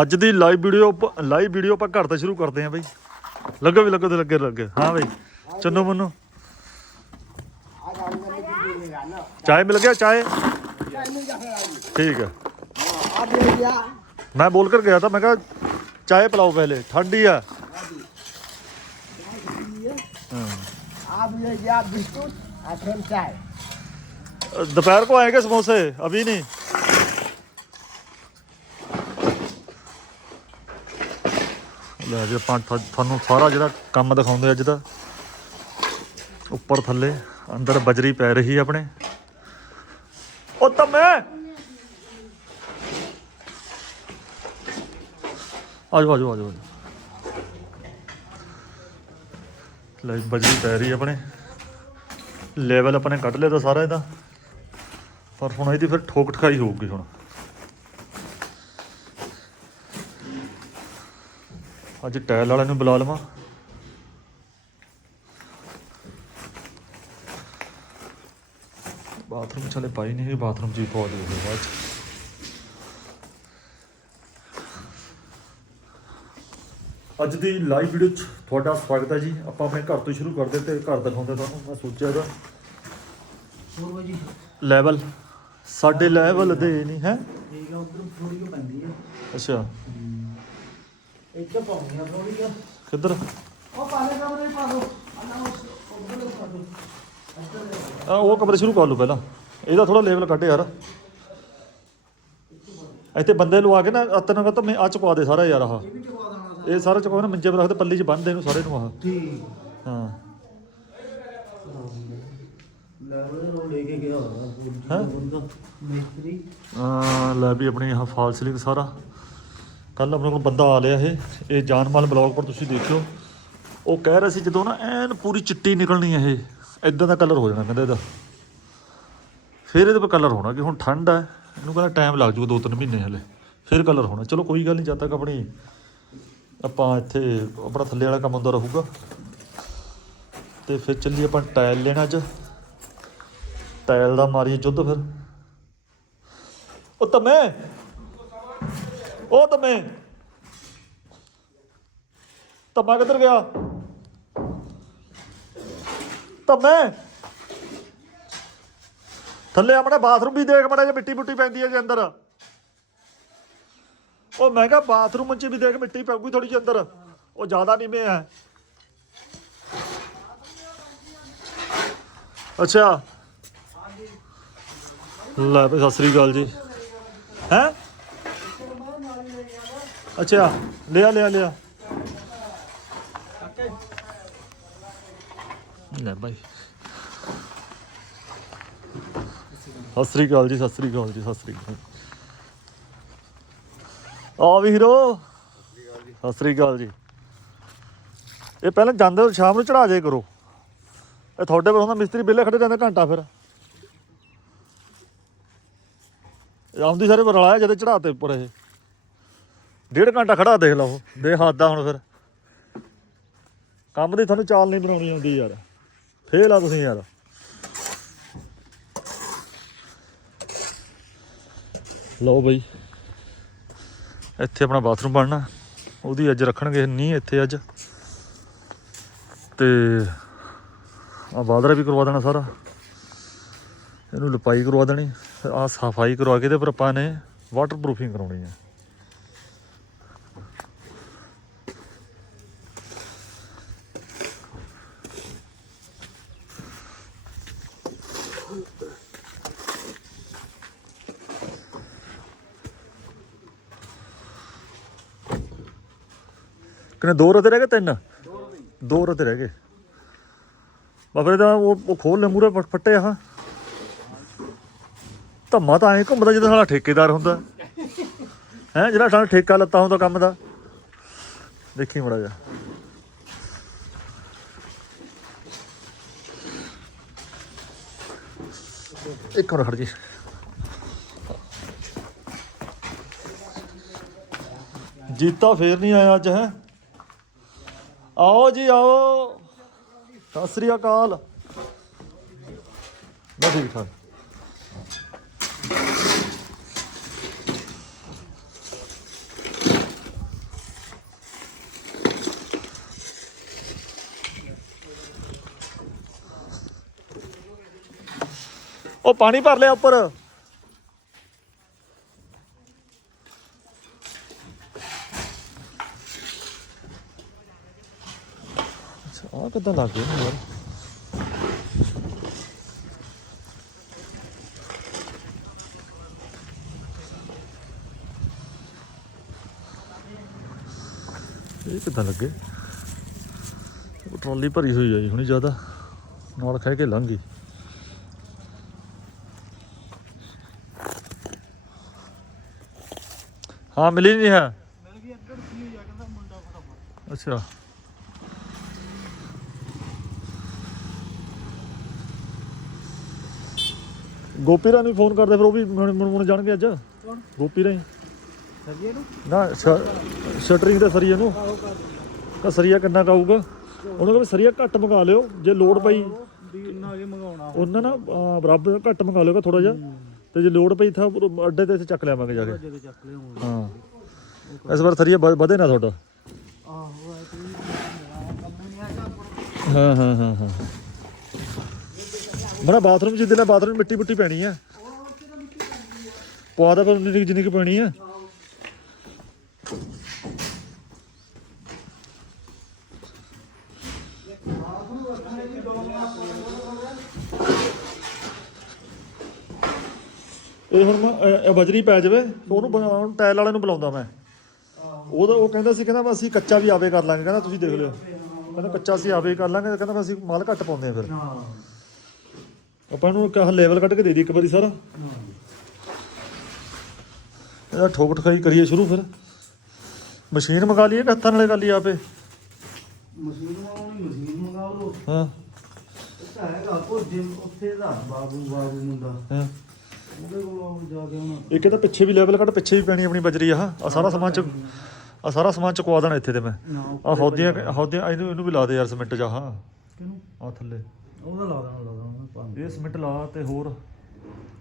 ਅੱਜ ਦੀ live video live video ਆਪਾਂ ਘਰ ਤੋਂ ਸ਼ੁਰੂ ਕਰਦੇ ਆਂ ਬਾਈ। ਲੱਗੋ ਵੀ ਲੱਗੋ ਤੇ ਲੱਗੇ ਲੱਗੇ। ਹਾਂ ਬਾਈ ਚੰਨੋ ਮੰਨੋ। ਚਾਹ ਮਿਲ ਗਿਆ ਚਾਹ। ਠੀਕ ਹੈ मैं बोल कर गया था मैं कहा चाय पिलाओ पहले ठंडी ਆ। ਦੁਪਹਿਰ को आएंगे ਸਮੋਸੇ? ਅਭੀ नहीं ਲੈ ਜੀ ਆਪਾਂ ਤੁਹਾ- ਤੁਹਾਨੂੰ ਸਾਰਾ ਜਿਹੜਾ ਕੰਮ ਦਿਖਾਉਂਦੇ ਅੱਜ ਦਾ ਉੱਪਰ ਥੱਲੇ ਅੰਦਰ ਬਜਰੀ ਪੈ ਰਹੀ ਹੈ ਆਪਣੇ। ਉਹ ਤਾਂ ਮੈਂ ਆਜੋ ਆਜੋ ਆਜੋ ਆਜੋ। ਲੈ ਜੀ, ਬਜਰੀ ਪੈ ਰਹੀ ਹੈ ਆਪਣੇ। ਲੈਵਲ ਆਪਣੇ ਕੱਢ ਲਿਆ ਤਾਂ ਸਾਰਾ ਇਹਦਾ। ਪਰ ਹੁਣ ਇਹਦੀ ਫਿਰ ਠੋਕ ਠਕਾਈ ਹੋਊਗੀ ਹੁਣ। ਅੱਜ ਟਾਇਲ ਵਾਲੇ ਨੂੰ ਬੁਲਾ ਲਵਾਂ। ਬਾਥਰੂਮ ਚਲੇ ਪਾਈ ਨਹੀਂ ਬਾਥਰੂਮ ਜੀ ਬਹੁਤ ਹੋ ਗਿਆ ਅੱਜ ਅੱਜ ਦੀ ਲਾਈਵ ਵੀਡੀਓ 'ਚ ਤੁਹਾਡਾ ਸਵਾਗਤ ਹੈ ਜੀ। ਆਪਾਂ ਆਪਣੇ ਘਰ ਤੋਂ ਸ਼ੁਰੂ ਕਰਦੇ ਤੇ ਘਰ ਦਿਖਾਉਂਦੇ ਤੁਹਾਨੂੰ ਮੈਂ ਸੋਚਿਆ ਇਹਦਾ ਲੈਵਲ ਸਾਡੇ ਲੈਵਲ ਦੇ ਨਹੀਂ ਹੈ। ਠੀਕ ਆ ਉਧਰ ਥੋੜੀ ਜਿਹੀ ਪੈਂਦੀ ਹੈ। ਅੱਛਾ। ਇੱਧਰ ਪਾਉਣੀ ਆ ਉਹ ਕਮਰੇ ਸ਼ੁਰੂ ਕਰ ਲਓ ਪਹਿਲਾਂ। ਇਹਦਾ ਥੋੜਾ ਲੈਵਲ ਕੱਢ ਯਾਰ। ਇੱਥੇ ਬੰਦੇ ਲਵਾ ਕੇ ਨਾ ਅਤਨ ਕਰ ਤਾਂ ਮੈਂ ਆ ਚੁਕਵਾ ਦੇ ਸਾਰਾ ਯਾਰ ਆਹ। ਇਹ ਸਾਰਾ। ਚੁਕਵਾ ਮੰਜੇ ਪਰ ਰੱਖਦੇ ਪੱਲੀ 'ਚ ਬੰਨਦੇ ਨੂੰ ਸਾਰੇ ਨੂੰ ਆਹ। ਠੀਕ। ਹਾਂ। ਲੈ ਵੀ ਆਪਣੀ ਆਹ ਫਾਲ ਸਾਰਾ। ਕੱਲ ਆਪਣੇ ਕੋਲ ਬੰਦਾ ਆ ਲਿਆ ਇਹ ਇਹ ਜਾਨਮਾਲ ਬਲੌਗ ਪਰ ਤੁਸੀਂ ਦੇਖਿਓ। ਉਹ ਕਹਿ ਰਿਹਾ ਸੀ ਜਦੋਂ ਨਾ ਐਨ ਪੂਰੀ ਚਿੱਟੀ ਨਿਕਲਣੀ ਇਹ ਇਦਾਂ ਦਾ ਕਲਰ ਹੋ ਜਾਣਾ ਕਹਿੰਦਾ ਇਹਦਾ। ਫਿਰ ਇਹਦੇ ਪਰ ਕਲਰ ਹੋਣਾ ਕਿ ਹੁਣ ਠੰਡ ਹੈ ਇਹਨੂੰ ਕਹਿੰਦਾ ਟਾਈਮ ਲੱਗ ਜੂਗਾ ਦੋ ਤਿੰਨ ਮਹੀਨੇ ਹਲੇ, ਫਿਰ ਕਲਰ ਹੋਣਾ। ਚਲੋ ਕੋਈ ਗੱਲ ਨਹੀਂ, ਜਦ ਤੱਕ ਆਪਣੀ, ਆਪਾਂ ਇੱਥੇ ਆਪਣਾ ਥੱਲੇ ਵਾਲਾ ਕੰਮ ਹੁੰਦਾ ਰਹੂਗਾ। ਤੇ ਫਿਰ ਚੱਲੀ ਆਪਾਂ ਟਾਇਲ ਲੈਣਾ ਅੱਜ। ਟਾਇਲ ਦਾ ਮਾਰੀਏ ਜੁੱਧ ਫਿਰ। ਉਹ ਤਾਂ ਮੈਂ ਉਹ ਤਮੇ ਤਮਾ ਕਿੱਧਰ ਗਿਆ? ਤਮੇ ਥੱਲੇ ਆਪਣੇ ਬਾਥਰੂਮ ਵੀ ਦੇਖ ਮੜਾ ਜੇ ਮਿੱਟੀ ਮੁੱਟੀ ਪੈਂਦੀ ਹੈ ਜੇ ਅੰਦਰ। ਉਹ ਮੈਂ ਕਿਹਾ ਬਾਥਰੂਮ 'ਚ ਵੀ ਦੇਖ ਮਿੱਟੀ ਪੈਊਗੀ ਥੋੜੀ ਜਿਹੀ ਅੰਦਰ। ਉਹ ਜ਼ਿਆਦਾ ਨਹੀਂ ਮੈਂ ਹੈ। ਅੱਛਾ। ਲੈ ਬਈ, ਸਤਿ ਸ੍ਰੀ ਅਕਾਲ ਜੀ। ਹੈ? ਅੱਛਾ ਲਿਆ ਲਿਆ ਲਿਆ। ਲੈ ਭਾਈ ਸਤਿ ਸ੍ਰੀ ਅਕਾਲ ਜੀ ਸਤਿ ਸ੍ਰੀ ਅਕਾਲ ਜੀ ਸਤਿ ਸ੍ਰੀ ਅਕਾਲ। ਆ ਵੀਰੋ ਸਤਿ ਸ੍ਰੀ ਅਕਾਲ ਜੀ। ਇਹ ਪਹਿਲਾਂ ਜਾਂਦੇ ਹੋ ਸ਼ਾਮ ਨੂੰ ਚੜਾ ਜਾਏ ਕਰੋ। ਇਹ ਤੁਹਾਡੇ ਪਰ ਹੁੰਦਾ ਮਿਸਤਰੀ ਬਿੱਲੇ ਖੜੇ ਜਾਂਦੇ ਘੰਟਾ ਫਿਰ। ਆਉਂਦੀ ਸਾਰੇ ਪਰ ਰਲਾਇਆ ਜਦੇ ਚੜਾਤੇ ਉੱਪਰ ਇਹ। ਡੇਢ ਘੰਟਾ ਖੜਾ ਦੇਖ ਲਓ ਦੇ ਹੱਦ ਆ ਹੁਣ ਫਿਰ। ਕੰਮ ਦੀ ਤੁਹਾਨੂੰ ਚਾਲ ਨਹੀਂ ਬਣਾਉਣੀ ਆਉਂਦੀ ਯਾਰ। ਫੇਲ ਆ ਤੁਸੀਂ ਯਾਰ। ਲਓ ਬਈ। ਇੱਥੇ ਆਪਣਾ ਬਾਥਰੂਮ ਬਣਨਾ। ਉਹਦੀ ਅੱਜ ਰੱਖਣਗੇ ਨਹੀਂ ਇੱਥੇ ਅੱਜ। ਤੇ ਆ ਬਾਦਰਾ ਵੀ ਕਰਵਾ ਦੇਣਾ ਸਾਰਾ। ਇਹਨੂੰ ਲਪਾਈ ਕਰਵਾ ਦੇਣੀ। ਆ ਸਫ਼ਾਈ ਕਰਵਾ ਕੇ ਤੇ ਪਰ ਆਪਾਂ ਨੇ ਵਾਟਰ ਪ੍ਰੂਫਿੰਗ ਕਰਾਉਣੀ ਹੈ ਕਿਨੇ ਦੋ ਰਤੇ ਰਹਿ ਗਏ ਤਿੰਨ? ਦੋ ਰਤੇ ਰਹਿ ਗਏ। ਬਾਬਰੇ ਦਾ ਉਹ ਉਹ ਖੋਲ ਲੈ ਮੂਰੇ ਫੱਟੇ ਆ ਧੰਮਾ ਤਾਂ ਐਂ ਘੁੰਮਦਾ ਜਿੱਦਾਂ ਸਾਡਾ ਠੇਕੇਦਾਰ ਹੁੰਦਾ। ਹੈ, ਜਿਹੜਾ ਸਾਡਾ ਠੇਕਾ ਲੱਤਾ ਹੁੰਦਾ ਕੰਮ ਦਾ। ਦੇਖੀ ਮੜਾ ਜਾ। ਇੱਕ ਮਿੰਟ ਖੜ ਜੀ। ਜੀਤਾ ਫੇਰ ਨਹੀਂ ਆਇਆ ਅੱਜ, ਹੈ? ਆਓ ਜੀ ਆਓ। ਸਤਿ ਸ੍ਰੀ ਅਕਾਲ। ਮੈਂ ਠੀਕ ਠਾਕ। ਉਹ ਪਾਣੀ ਭਰ ਲਿਆ ਉੱਪਰ। ਆ ਕਿੱਦਾਂ ਲੱਗ ਗਿਆ ਯਾਰ ਇਹ ਕਿੱਦਾਂ ਲੱਗੇ? ਟਰਾਲੀ ਭਰੀ ਹੋਈ ਆ ਜੀ ਹੁਣੀ ਜ਼ਿਆਦਾ। ਨਾਲ ਖਹਿ ਕੇ ਲੰਘ ਗਈ। ਹਾਂ ਮਿਲੀ ਨਹੀਂ ਹੈ? ਮਿਲ ਗਈ ਅੱਧੜ ਕੀ ਹੋਇਆ ਕਹਿੰਦਾ ਮੁੰਡਾ ਫਟਾਫਟ। ਅੱਛਾ। ਗੋਪੀ ਰਾਂ ਨੂੰ ਫੋਨ ਕਰਦੇ ਫਿਰ ਉਹ ਵੀ ਮੁੜ ਮੁੜ ਜਾਣਗੇ ਅੱਜ। ਕੌਣ? ਗੋਪੀ ਰਾਂ ਸਜੀਏ ਨੂੰ? ਨਾ ਸ਼ਟਰਿੰਗ ਦੇ ਸਰੀਏ ਨੂੰ। ਤਾਂ ਸਰੀਆ ਕਿੰਨਾ ਕਾਊਗਾ ਉਹਨੂੰ ਕਹਿੰਦੇ ਸਰੀਆ ਘੱਟ ਮੰਗਾ ਲਿਓ ਜੇ ਲੋੜ ਪਈ। ਮੰਗਾਉਣਾ ਉਹਨਾਂ ਨਾ ਬਰਾਬਰ ਘੱਟ ਮੰਗਾ ਲਿਓਗਾ ਥੋੜਾ ਜਿਹਾ। ਤੇ ਜੇ ਲੋੜ ਪਈ ਤਾਂ ਅੱਡੇ ਤੇ ਚੱਕ ਲਿਆਵਾਂਗੇ ਜਾ ਕੇ। ਹੁਣ ਹਾਂ। ਇਸ ਵਾਰ ਸਰੀਆ ਵਧੇ ਨਾ ਤੁਹਾਡਾ। ਆਹੋ ਹਾਂ ਹਾਂ ਹਾਂ ਹਾਂ। ਮਨਾ ਬਾਥਰੂਮ ਜਿੱਦੇ ਨਾਲ ਬਾਥਰੂਮ ਮਿੱਟੀ ਮੁੱਟੀ ਪੈਣੀ ਆ। ਪਵਾ ਦਾ ਪਰ ਉਨੀ ਜਿੰਨੀ ਕੁ ਪੈਣੀ ਆ। ਇਹ ਹੁਣ ਮੈਂ ਬਜਰੀ ਪੈ ਜਾਵੇ, ਉਹਨੂੰ ਬ- ਟਾਇਲ ਵਾਲੇ ਨੂੰ ਬੁਲਾਉਂਦਾ ਮੈਂ। ਉਹਦਾ ਉਹ ਕਹਿੰਦਾ ਸੀ, ਕਹਿੰਦਾ ਵੀ ਅਸੀਂ ਕੱਚਾ ਵੀ ਆਵੇ ਕਰ ਲਾਂਗੇ। ਕਹਿੰਦਾ ਤੁਸੀਂ ਦੇਖ ਲਿਓ। ਕਹਿੰਦਾ ਕੱਚਾ ਅਸੀਂ ਆਵੇ ਕਰ ਲਾਂਗੇ, ਕਹਿੰਦਾ ਅਸੀਂ ਮਾਲ ਘੱਟ ਪਾਉਂਦੇ ਆ ਫਿਰ। ਆਪਾਂ ਨੂੰ ਕਹ ਲੈਵਲ ਕੱਢ ਕੇ ਦੇ ਦੀ ਇੱਕ ਵਾਰੀ ਸਾਰਾ। ਇਹਦਾ ਠੋਕ ਠਕਾਈ ਕਰੀਏ ਸ਼ੁਰੂ ਫਿਰ। ਮਸ਼ੀਨ ਮੰਗਾ ਲਈਏ ਕਿ ਹੱਥਾਂ ਨਾਲੇ ਕਰ ਆਪੇ? ਮਸ਼ੀਨ ਮੰਗਾਉਣੀ ਮਸ਼ੀਨ ਮੰਗਾਓ ਲੋ ਹਾਂ। ਤਾਂ ਹੈਗਾ ਕੋ ਜਿਮ ਉੱਥੇ ਦਾ ਬਾਬੂ ਬਾਬੂ ਮੁੰਡਾ। ਹਾਂ। ਉਹਦੇ ਕੋਲ ਜਾ ਕੇ ਹੁਣ ਇੱਕ ਇਹਦਾ ਪਿੱਛੇ ਵੀ ਲੈਵਲ ਕੱਢ ਪਿੱਛੇ ਵੀ ਪੈਣੀ ਆਪਣੀ ਬਜਰੀ ਆ। ਆ ਸਾਰਾ ਸਮਾਨ ਚ ਆ। ਸਾਰਾ ਸਮਾਨ ਚੁਕਵਾ ਦੇਣਾ ਇੱਥੇ ਤੇ ਮੈਂ। ਨਾ ਆ ਹੌਦੀਆਂ ਹੌਦੀਆਂ ਇਹਨੂੰ ਇਹਨੂੰ ਵੀ ਲਾ ਦੇ ਯਾਰ ਸਿਮੈਂਟ ਜਾ ਹਾਂ ਕਿਨੂੰ ਆ ਥੱਲੇ। ਉਹਦਾ ਲਾ ਦੇਣਾ ਲਾ ਦੇਣਾ ਪੰਜ। ਇਹ ਸਿਮੈਂਟ ਲਾ ਤੇ ਹੋਰ।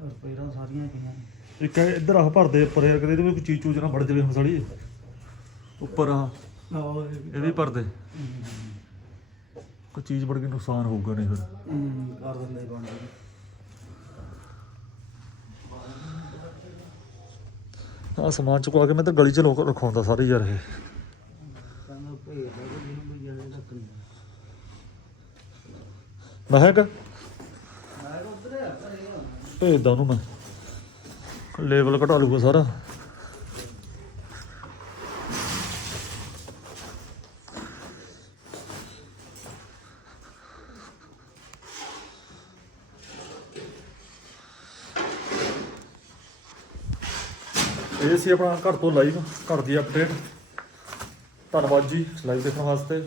ਰੁਪਈਆ ਸਾਰੀਆਂ ਪਈਆਂ ਇੱਕ ਇਹ ਇੱਧਰ ਆਹ ਭਰਦੇ ਉੱਪਰ ਯਾਰ ਕਿਤੇ ਇਹਦੇ ਵਿੱਚ ਕੋਈ ਚੀਜ਼ ਚੂਜ਼ ਨਾ ਵੜ ਜਾਵੇ ਹੁਣ ਸਾਲੀ। ਉੱਪਰ ਆ ਆਹੋ ਇਹ ਵੀ ਭਰਦੇ ਕੋਈ ਚੀਜ਼ ਵੜ ਕੇ ਨੁਕਸਾਨ ਹੋਊਗਾ ਨਹੀਂ ਫਿਰ। ਕਰ ਦਿੰਦੇ ਬਣ ਆ ਸਮਾਨ ਚੁਕਵਾ ਕੇ ਮੈਂ ਤਾਂ ਗਲੀ 'ਚ ਲੋਕ ਰਖਾਉਂਦਾ ਸਾਰੇ ਯਾਰ ਇਹ ਕਹਿੰਦਾ ਭੇਜ ਦੇ ਜਿਹਨੂੰ ਕੋਈ ਜਾਵੇ ਤੱਕ ਨਹੀਂ ਮਹਿਕ ਮੈਂ ਕਿਹਾ ਭੇਜਦਾ ਉਹਨੂੰ ਮੈਂ। ਲੈਵਲ ਘਟਾ ਲੂਗਾ ਸਾਰਾ। ਇਹ ਸੀ ਆਪਣਾ ਘਰ ਤੋਂ ਲਾਈਵ ਘਰ ਦੀ ਅਪਡੇਟ ਧੰਨਵਾਦ ਜੀ ਲਾਈਵ ਦੇਖਣ ਵਾਸਤੇ।